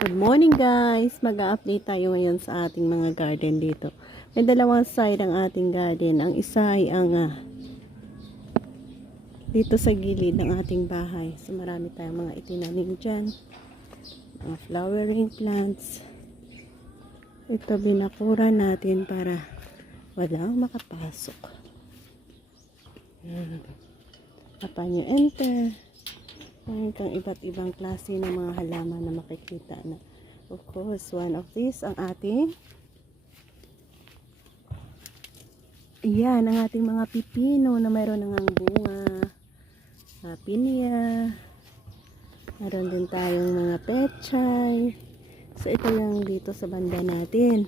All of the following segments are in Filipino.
Good morning guys! Mag-a-update tayo ngayon sa ating mga garden dito. May dalawang side ang ating garden. Ang isa ay ang dito sa gilid ng ating bahay. So marami tayong mga itinanim dyan. Mga flowering plants. Ito binakuran natin para walang makapasok. Tapan nyo enter. Mayroon kang iba't ibang klase ng mga halaman na makikita na. Of course, one of these ang ating yan, ang ating mga pipino na mayroon ng bunga, pinya. Mayroon din tayong mga pechay. So, ito yung dito sa banda natin.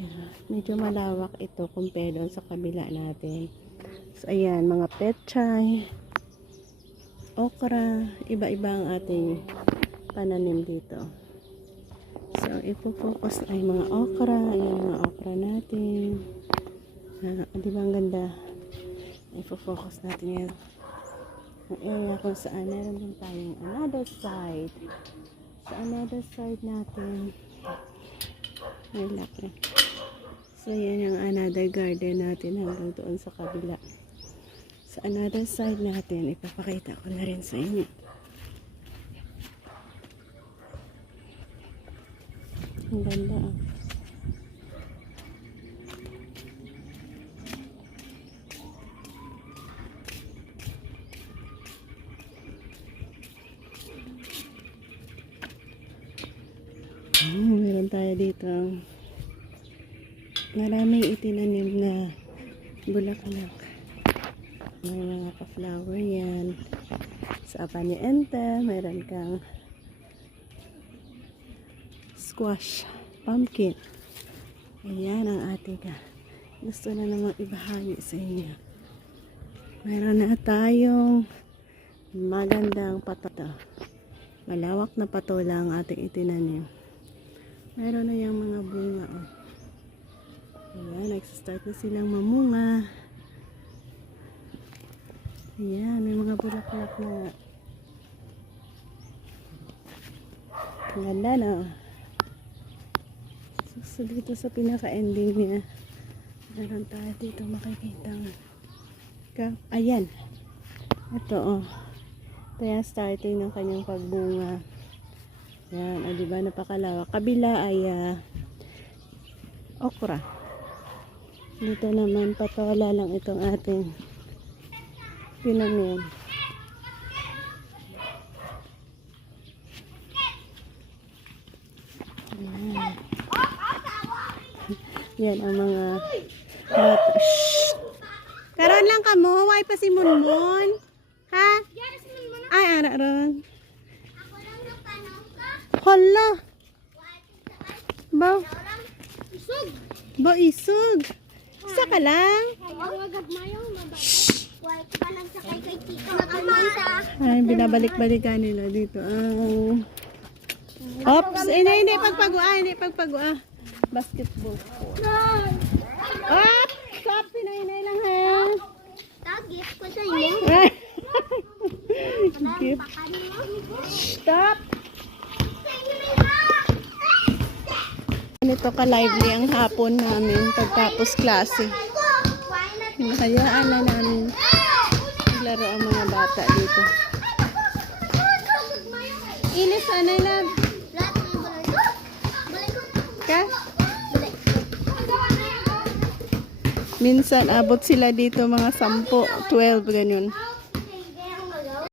Ayan, medyo malawak ito compare doon sa kabila natin. So, ayan, mga pechay. Okra, iba-iba ang ating pananim dito. So, ipo-focus ay mga okra. Ayan mga okra natin. Di ba ang ganda? Ipo-focus natin yan. Ang area kung saan meron din tayong another side. Sa another side natin. May laki. So, yan yung another garden natin hanggang doon sa kabila. Sa another side natin, ipapakita ko na rin sa inyo. Ang ganda ah. Meron tayo dito. Maraming itinanim na bulaklak. May mga pa-flower yan. Sa Apaniente, mayroon kang squash, pumpkin. Ayan ang ating gusto na namang ibahagi sa inyo. Mayroon na tayong magandang patola. Malawak na patola ang ating itinanim. Mayroon na yung mga bunga. Oh. Ayan, nagsistart na silang mamunga. Ayan, may mga bulaklak na. Ang ganda na. So, dito sa pinaka-ending niya, meron tayo dito makikita. Ayan. Ito, oh. Ito yung starting ng kanyang pagbunga. Ayan, o diba, napakalawak. Kabila ay okra. Dito naman, patola lang itong ating pinanim. Ayan. Yan ang mga bata. Shhh! Karoon lang ka mo. Why pa si Munmun? Ha? Ay, ara ron. Hala. Ba? Ba isog. Isa ka lang? Shhh! Ay, binabalik-balikan nila dito. Oops! Hindi pagpagua. Basketball. Oops! Stop! Pinainay lang ha. Gift ko sa inyo. Gift. Stop! Ganito ka-lively ang hapon namin pagtapos klase. Hinahayaan na namin maglaro ang mga bata dito. Inis, anay na. Ka? Minsan abot sila dito mga 10, 12 ganyan.